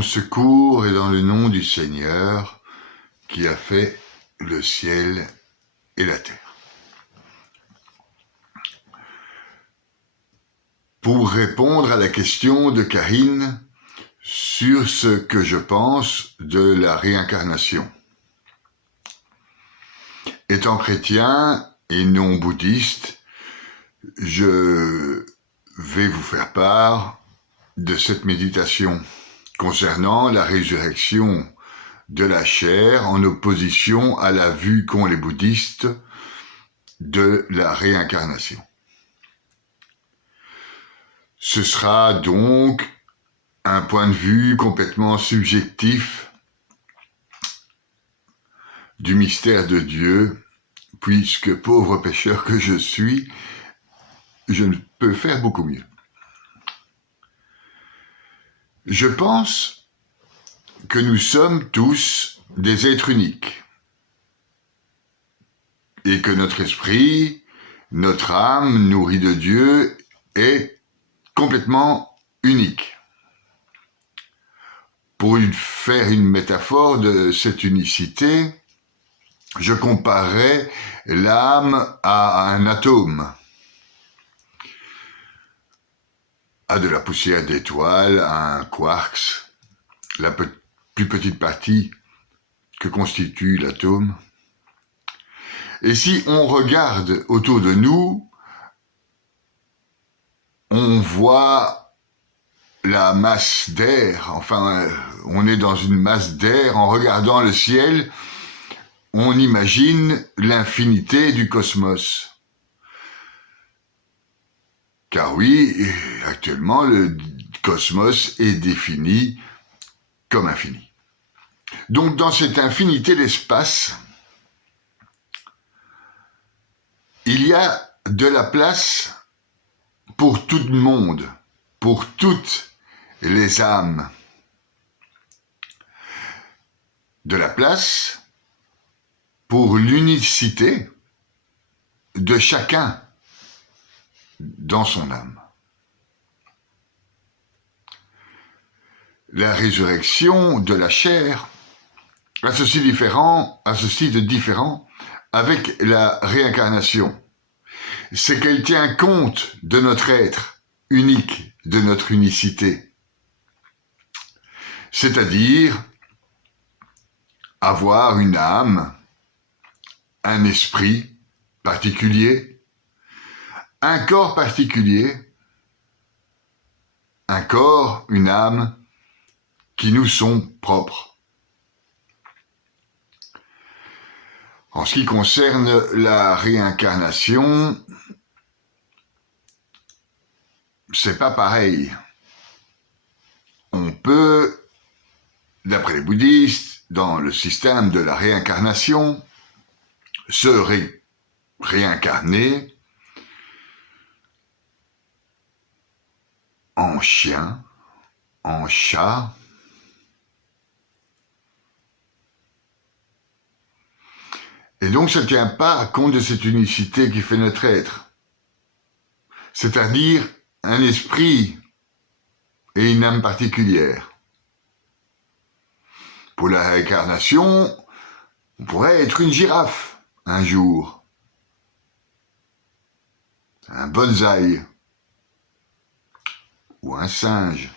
mon secours est dans le nom du Seigneur qui a fait le ciel et la terre. Pour répondre à la question de Karine sur ce que je pense de la réincarnation. Étant chrétien et non bouddhiste, je vais vous faire part de cette méditation concernant la résurrection de la chair en opposition à la vue qu'ont les bouddhistes de la réincarnation. Ce sera donc un point de vue complètement subjectif du mystère de Dieu, puisque pauvre pécheur que je suis, je ne peux faire beaucoup mieux. Je pense que nous sommes tous des êtres uniques et que notre esprit, notre âme nourrie de Dieu est complètement unique. Pour faire une métaphore de cette unicité, je comparerais l'âme à un atome, à de la poussière d'étoile, à un quark, la plus petite partie que constitue l'atome. Et si on regarde autour de nous, on voit la masse d'air, enfin, on est dans une masse d'air. En regardant le ciel, on imagine l'infinité du cosmos. Car oui, actuellement, le cosmos est défini comme infini. Donc, dans cette infinité d'espace, il y a de la place pour tout le monde, pour toutes les âmes. De la place pour l'unicité de chacun dans son âme. La résurrection de la chair a ceci de différent avec la réincarnation. C'est qu'elle tient compte de notre être unique, de notre unicité. C'est-à-dire avoir une âme, un esprit particulier, un corps particulier, un corps, une âme qui nous sont propres. En ce qui concerne la réincarnation, c'est pas pareil. On peut, d'après les bouddhistes, dans le système de la réincarnation, se réincarner en chien, en chat, et donc ça ne tient pas compte de cette unicité qui fait notre être, c'est-à-dire un esprit et une âme particulière. Pour la réincarnation, on pourrait être une girafe un jour, un bonsaï, ou un singe.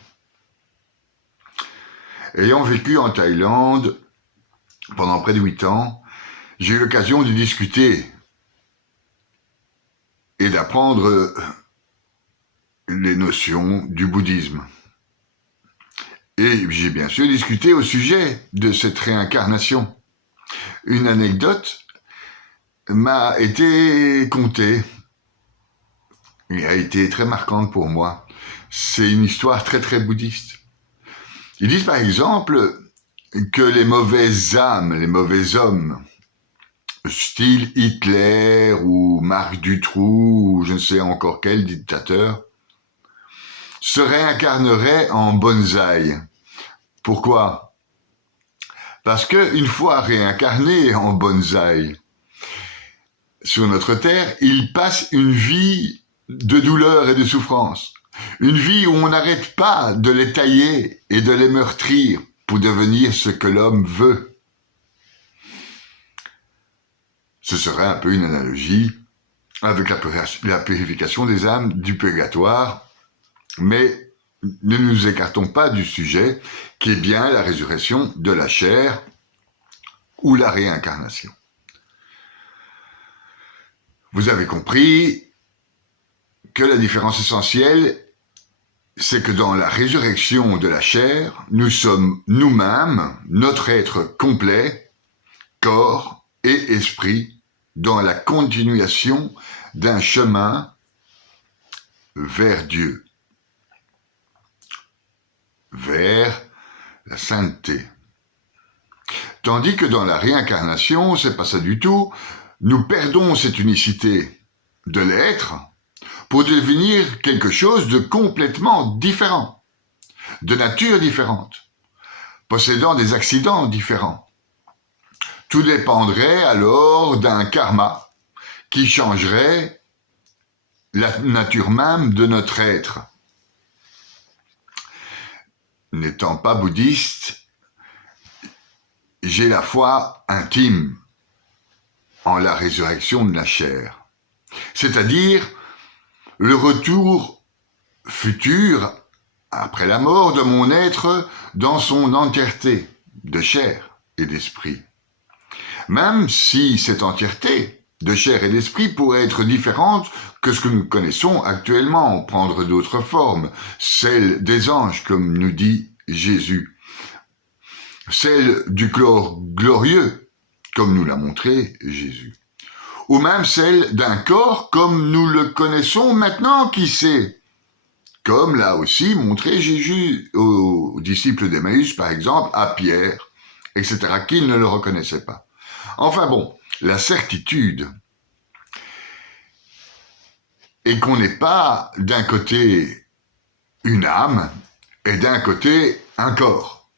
Ayant vécu en Thaïlande pendant près de 8 ans, j'ai eu l'occasion de discuter et d'apprendre les notions du bouddhisme. Et j'ai bien sûr discuté au sujet de cette réincarnation. Une anecdote m'a été contée et a été très marquante pour moi. C'est une histoire très très bouddhiste. Ils disent par exemple que les mauvaises âmes, les mauvais hommes, style Hitler ou Marc Dutroux ou je ne sais encore quel dictateur, se réincarneraient en bonsaï. Pourquoi ? Parce qu'une fois réincarnés en bonsaï sur notre terre, ils passent une vie de douleur et de souffrance. Une vie où on n'arrête pas de les tailler et de les meurtrir pour devenir ce que l'homme veut. Ce serait un peu une analogie avec la purification des âmes du purgatoire, mais ne nous écartons pas du sujet qui est bien la résurrection de la chair ou la réincarnation. Vous avez compris que la différence essentielle, c'est que dans la résurrection de la chair, nous sommes nous-mêmes, notre être complet, corps et esprit, dans la continuation d'un chemin vers Dieu, vers la sainteté. Tandis que dans la réincarnation, c'est pas ça du tout, nous perdons cette unicité de l'être pour devenir quelque chose de complètement différent, de nature différente, possédant des accidents différents. Tout dépendrait alors d'un karma qui changerait la nature même de notre être. N'étant pas bouddhiste, j'ai la foi intime en la résurrection de la chair, c'est-à-dire le retour futur après la mort de mon être dans son entièreté de chair et d'esprit. Même si cette entièreté de chair et d'esprit pourrait être différente que ce que nous connaissons actuellement, prendre d'autres formes, celle des anges, comme nous dit Jésus, celle du corps glorieux, comme nous l'a montré Jésus, ou même celle d'un corps comme nous le connaissons maintenant, qui sait, comme l'a aussi montré Jésus aux disciples d'Emmaüs, par exemple, à Pierre, etc., qui ne le reconnaissaient pas. Enfin bon, la certitude est qu'on n'est pas d'un côté une âme et d'un côté un corps.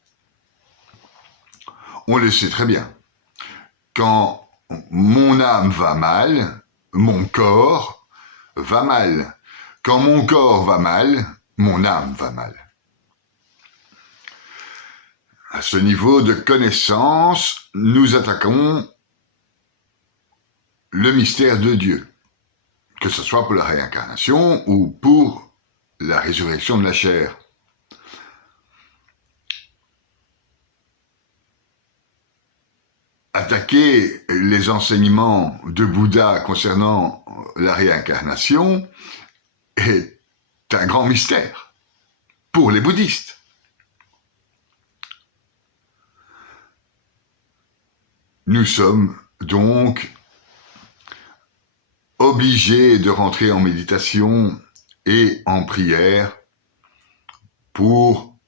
On le sait très bien. Quand mon âme va mal, mon corps va mal. Quand mon corps va mal, mon âme va mal. À ce niveau de connaissance, nous attaquons le mystère de Dieu, que ce soit pour la réincarnation ou pour la résurrection de la chair. Attaquer les enseignements de Bouddha concernant la réincarnation est un grand mystère pour les bouddhistes. Nous sommes donc obligés de rentrer en méditation et en prière pour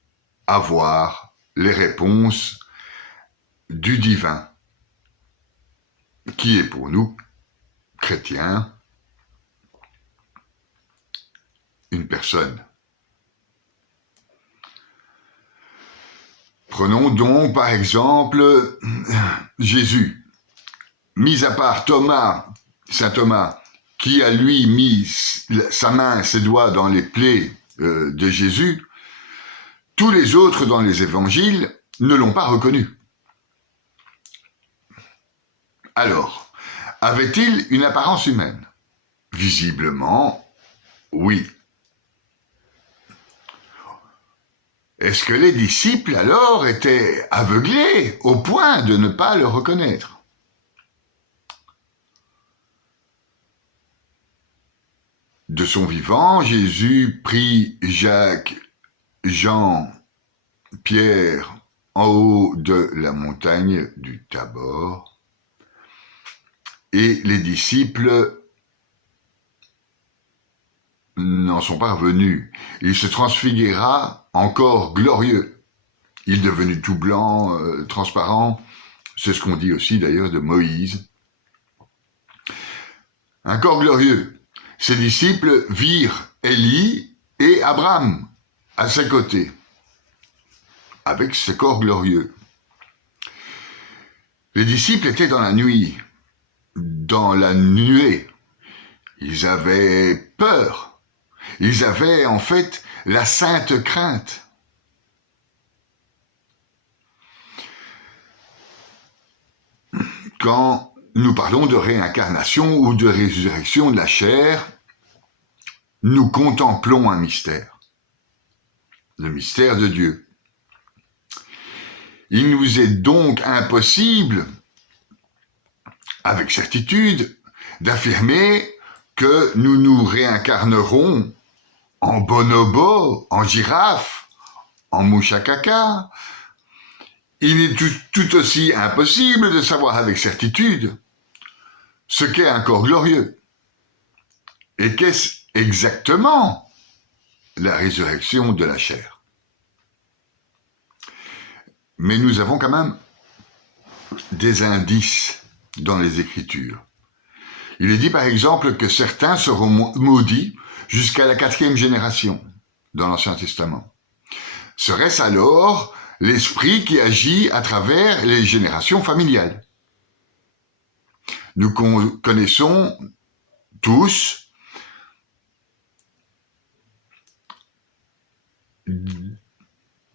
avoir les réponses du divin, qui est pour nous, chrétiens, une personne. Prenons donc par exemple Jésus, mis à part Thomas, saint Thomas, qui a lui mis sa main, ses doigts dans les plaies de Jésus, tous les autres dans les évangiles ne l'ont pas reconnu. Alors, avait-il une apparence humaine? Visiblement, oui. Est-ce que les disciples alors étaient aveuglés au point de ne pas le reconnaître? De son vivant, Jésus prit Jacques, Jean, Pierre en haut de la montagne du Tabor, et les disciples n'en sont pas revenus. Il se transfigura encore glorieux. Il est devenu tout blanc, transparent. C'est ce qu'on dit aussi d'ailleurs de Moïse. Un corps glorieux. Ses disciples virent Élie et Abraham à ses côtés, avec ce corps glorieux. Les disciples étaient dans la nuit, dans la nuée. Ils avaient peur. Ils avaient en fait la sainte crainte. Quand nous parlons de réincarnation ou de résurrection de la chair, nous contemplons un mystère, le mystère de Dieu. Il nous est donc impossible, avec certitude, d'affirmer que nous nous réincarnerons en bonobo, en girafe, en mouche à caca. Il est tout aussi impossible de savoir avec certitude ce qu'est un corps glorieux. Et qu'est-ce exactement la résurrection de la chair? Mais nous avons quand même des indices dans les Écritures. Il est dit par exemple que certains seront maudits jusqu'à la 4e génération dans l'Ancien Testament. Serait-ce alors l'esprit qui agit à travers les générations familiales? Nous connaissons tous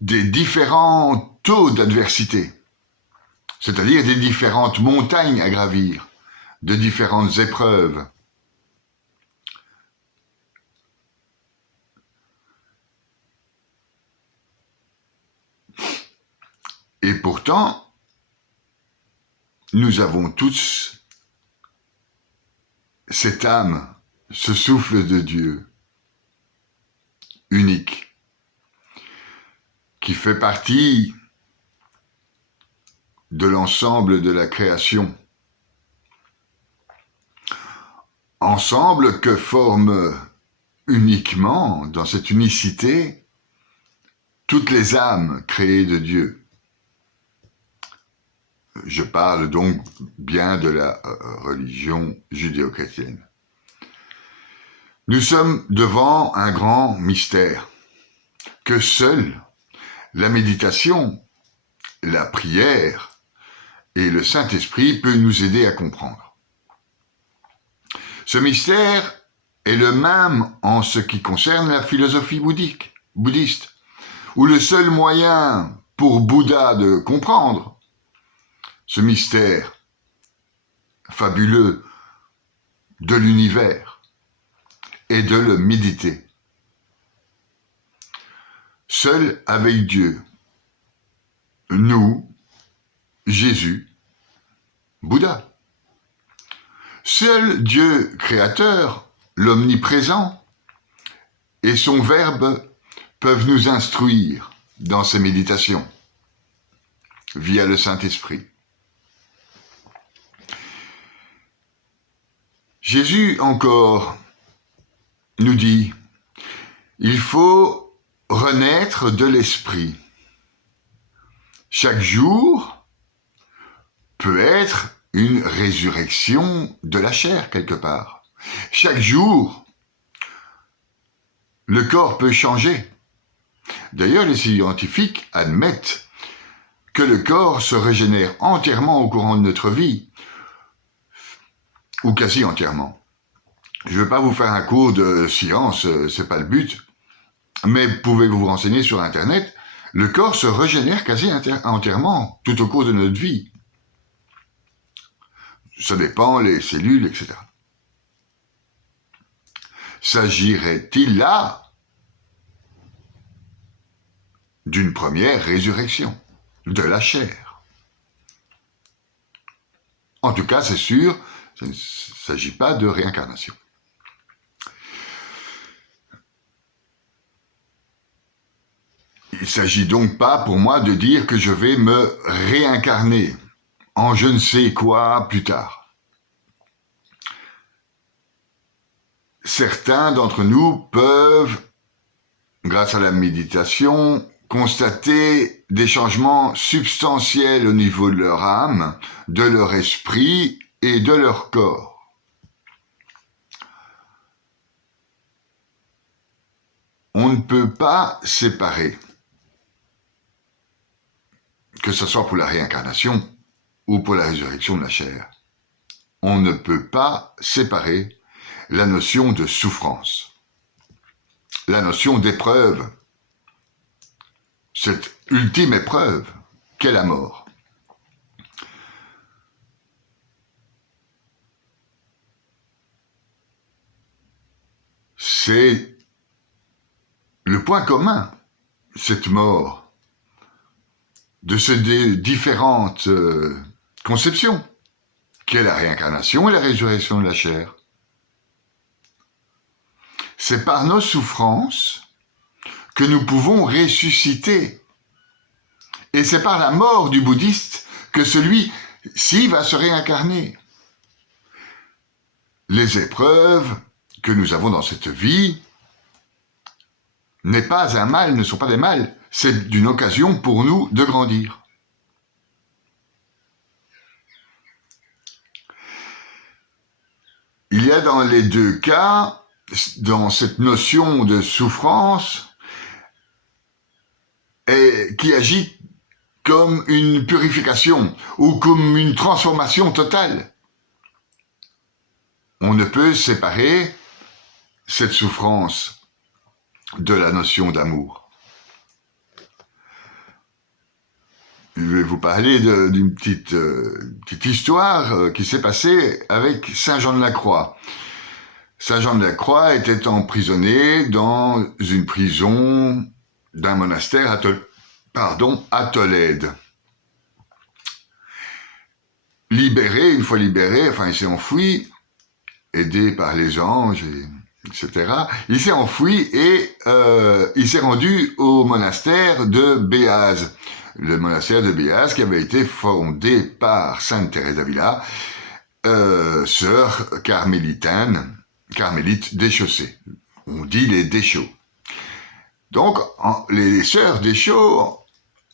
des différents taux d'adversité, c'est-à-dire des différentes montagnes à gravir, de différentes épreuves. Et pourtant, nous avons tous cette âme, ce souffle de Dieu, unique, qui fait partie de l'ensemble de la création. Ensemble que forment uniquement, dans cette unicité, toutes les âmes créées de Dieu. Je parle donc bien de la religion judéo-chrétienne. Nous sommes devant un grand mystère que seule la méditation, la prière et le Saint-Esprit peuvent nous aider à comprendre. Ce mystère est le même en ce qui concerne la philosophie bouddhiste, où le seul moyen pour Bouddha de comprendre ce mystère fabuleux de l'univers et de le méditer. Seul avec Dieu, nous, Jésus, Bouddha. Seul Dieu créateur, l'omniprésent, et son Verbe peuvent nous instruire dans ces méditations via le Saint-Esprit. Jésus encore nous dit, il faut renaître de l'esprit. Chaque jour peut être une résurrection de la chair quelque part. Chaque jour, le corps peut changer. D'ailleurs, les scientifiques admettent que le corps se régénère entièrement au courant de notre vie, ou quasi entièrement. Je ne vais pas vous faire un cours de science, c'est pas le but, mais pouvez-vous vous renseigner sur Internet, le corps se régénère quasi entièrement tout au cours de notre vie. Ça dépend, les cellules, etc. S'agirait-il là d'une première résurrection de la chair? En tout cas, c'est sûr, il ne s'agit pas de réincarnation. Il ne s'agit donc pas pour moi de dire que je vais me réincarner en je ne sais quoi plus tard. Certains d'entre nous peuvent, grâce à la méditation, constater des changements substantiels au niveau de leur âme, de leur esprit et de leur corps. On ne peut pas séparer, que ce soit pour la réincarnation ou pour la résurrection de la chair, on ne peut pas séparer la notion de souffrance. la notion d'épreuve, cette ultime épreuve qu'est la mort. C'est le point commun, cette mort, de ces différentes conceptions, qu'est la réincarnation et la résurrection de la chair. C'est par nos souffrances que nous pouvons ressusciter. Et c'est par la mort du bouddhiste que celui-ci va se réincarner. Les épreuves que nous avons dans cette vie n'est pas un mal, ne sont pas des mal, c'est une occasion pour nous de grandir. Il y a dans les deux cas, dans cette notion de souffrance, qui agit comme une purification ou comme une transformation totale. On ne peut séparer cette souffrance de la notion d'amour. Je vais vous parler d'une petite histoire qui s'est passée avec Saint Jean de la Croix. Saint Jean de la Croix était emprisonné dans une prison d'un monastère à Tolède. Libéré, une fois libéré, il s'est enfui, aidé par les anges, etc. Il s'est enfui et il s'est rendu au monastère de Béaz. Le monastère de Béaz qui avait été fondé par Sainte Thérèse d'Avila, sœur carmélite déchaussée. On dit les déchaux. Donc, les sœurs déchaux,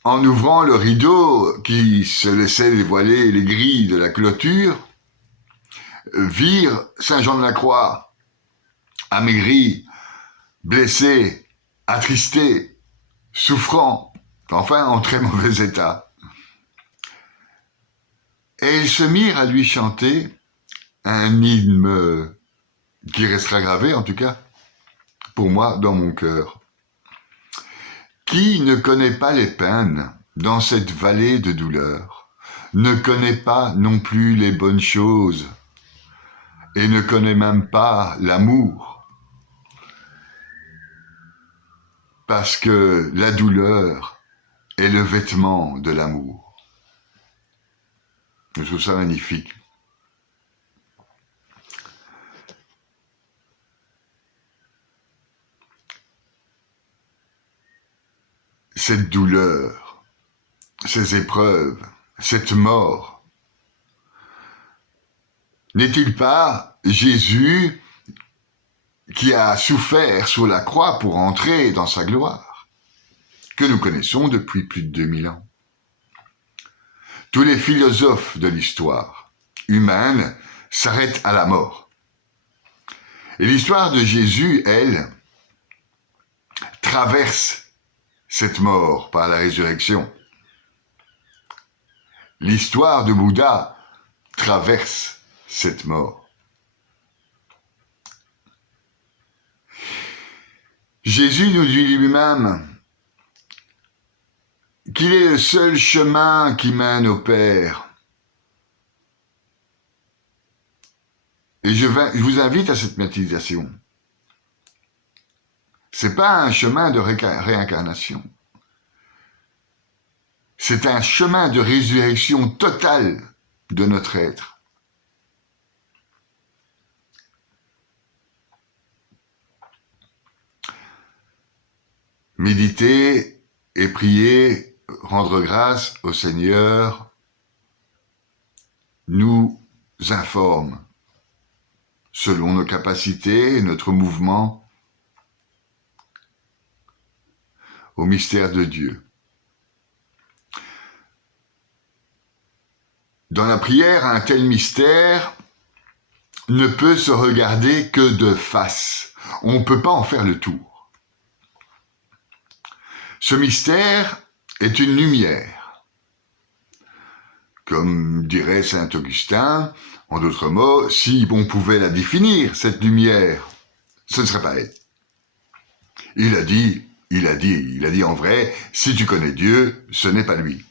en ouvrant le rideau qui se laissait dévoiler les grilles de la clôture, virent Saint Jean de la Croix, amaigri, blessé, attristé, souffrant, enfin en très mauvais état. Et ils se mirent à lui chanter un hymne qui restera gravé, en tout cas, pour moi, dans mon cœur. Qui ne connaît pas les peines dans cette vallée de douleur, ne connaît pas non plus les bonnes choses, et ne connaît même pas l'amour. Parce que la douleur est le vêtement de l'amour. Je trouve ça magnifique. Cette douleur, ces épreuves, cette mort, n'est-il pas Jésus qui a souffert sur la croix pour entrer dans sa gloire, que nous connaissons depuis plus de 2000 ans? Tous les philosophes de l'histoire humaine s'arrêtent à la mort. Et l'histoire de Jésus, elle, traverse cette mort par la résurrection. L'histoire de Bouddha traverse cette mort. Jésus nous dit lui-même qu'il est le seul chemin qui mène au Père. Et je vous invite à cette méditation. C'est pas un chemin de réincarnation. C'est un chemin de résurrection totale de notre être. Méditer et prier, rendre grâce au Seigneur, nous informe, selon nos capacités et notre mouvement, au mystère de Dieu. Dans la prière, un tel mystère ne peut se regarder que de face. On ne peut pas en faire le tour. Ce mystère est une lumière. Comme dirait saint Augustin, en d'autres mots, si on pouvait la définir, cette lumière, ce ne serait pas elle. Il a dit en vrai, si tu connais Dieu, ce n'est pas lui.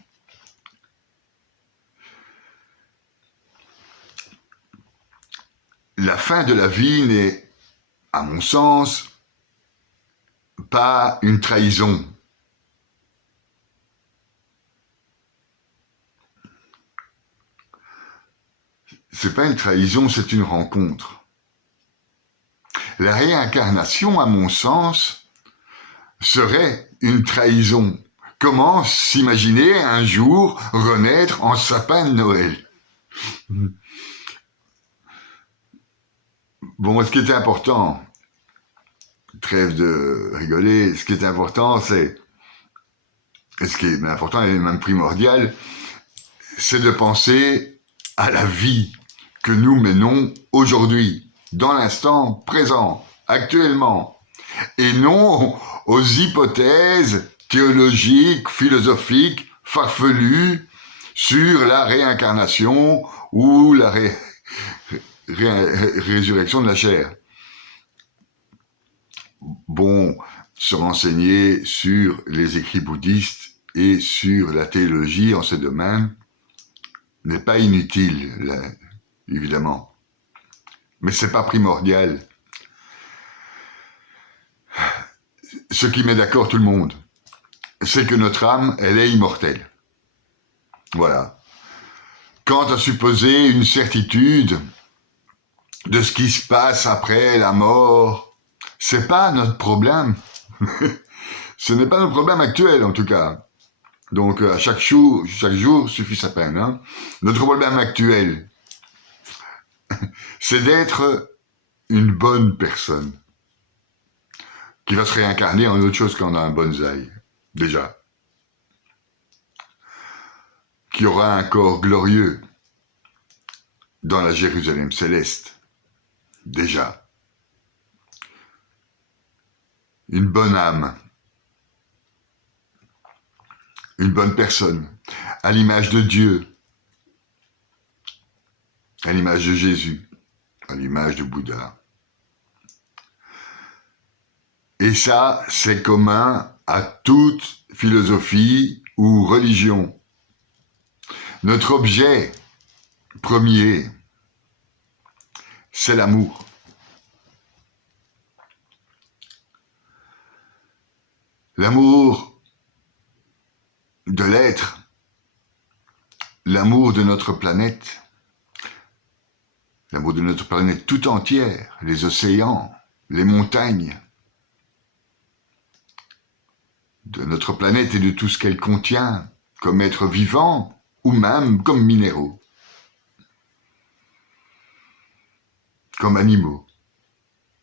La fin de la vie n'est, à mon sens, pas une trahison. C'est pas une trahison, c'est une rencontre. La réincarnation, à mon sens, serait une trahison. Comment s'imaginer un jour renaître en sapin de Noël? Bon, ce qui est important, trêve de rigoler, ce qui est important, c'est, ce qui est important et même primordial, c'est de penser à la vie que nous menons aujourd'hui, dans l'instant présent, actuellement, et non aux hypothèses théologiques, philosophiques, farfelues sur la réincarnation ou la résurrection de la chair. Bon, se renseigner sur les écrits bouddhistes et sur la théologie en ce domaine n'est pas inutile, là, évidemment. Mais c'est pas primordial. Ce qui met d'accord tout le monde, c'est que notre âme, elle est immortelle. Voilà. Quant à supposer une certitude de ce qui se passe après la mort, c'est pas notre problème. Ce n'est pas notre problème actuel, en tout cas. Donc, à chaque jour suffit sa peine. Hein. Notre problème actuel, c'est d'être une bonne personne qui va se réincarner en autre chose qu'en un bonsaï, déjà. Qui aura un corps glorieux dans la Jérusalem céleste, déjà. Une bonne âme, une bonne personne, à l'image de Dieu, à l'image de Jésus, à l'image de Bouddha. Et ça, c'est commun à toute philosophie ou religion. Notre objet premier, c'est l'amour. L'amour de l'être, l'amour de notre planète tout entière, les océans, les montagnes, de notre planète et de tout ce qu'elle contient, comme êtres vivants ou même comme minéraux, comme animaux.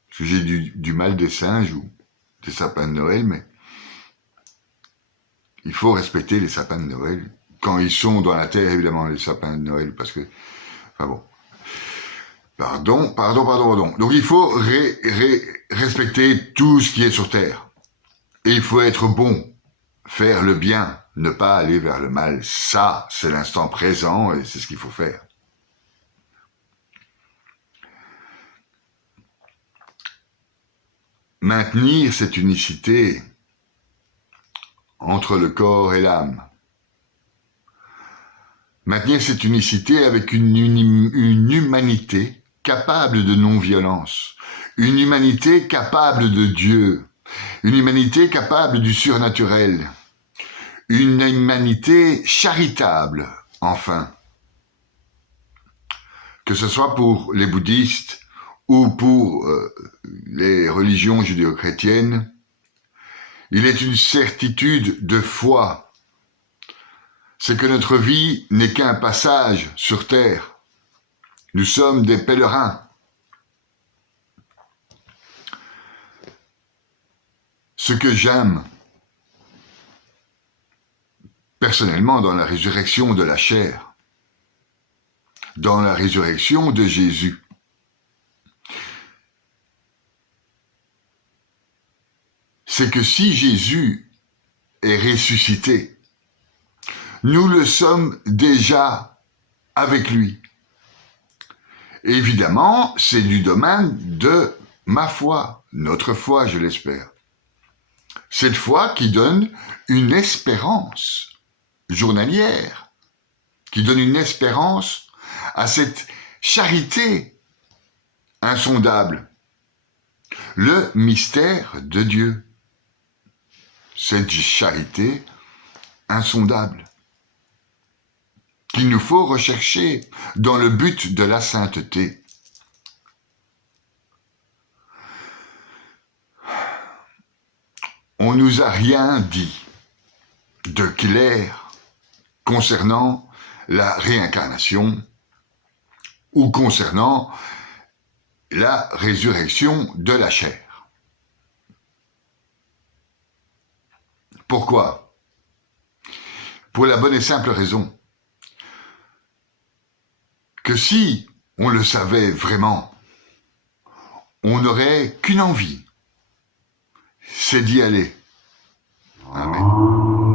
Parce que j'ai du mal des singes ou des sapins de Noël, mais il faut respecter les sapins de Noël, quand ils sont dans la terre, évidemment, les sapins de Noël, parce que, enfin bon. Pardon. Donc il faut respecter tout ce qui est sur terre. Et il faut être bon, faire le bien, ne pas aller vers le mal. Ça, c'est l'instant présent et c'est ce qu'il faut faire. Maintenir cette unicité entre le corps et l'âme. Maintenir cette unicité avec une humanité capable de non-violence, une humanité capable de Dieu, une humanité capable du surnaturel, une humanité charitable, enfin. Que ce soit pour les bouddhistes ou pour les religions judéo-chrétiennes, il est une certitude de foi. C'est que notre vie n'est qu'un passage sur terre. Nous sommes des pèlerins. Ce que j'aime, personnellement, dans la résurrection de la chair, dans la résurrection de Jésus, c'est que si Jésus est ressuscité, nous le sommes déjà avec lui. Évidemment, c'est du domaine de ma foi, notre foi, je l'espère. Cette foi qui donne une espérance journalière, qui donne une espérance à cette charité insondable, le mystère de Dieu, cette charité insondable qu'il nous faut rechercher dans le but de la sainteté. On nous a rien dit de clair concernant la réincarnation ou concernant la résurrection de la chair. Pourquoi? Pour la bonne et simple raison que si on le savait vraiment, on n'aurait qu'une envie, c'est d'y aller. Amen.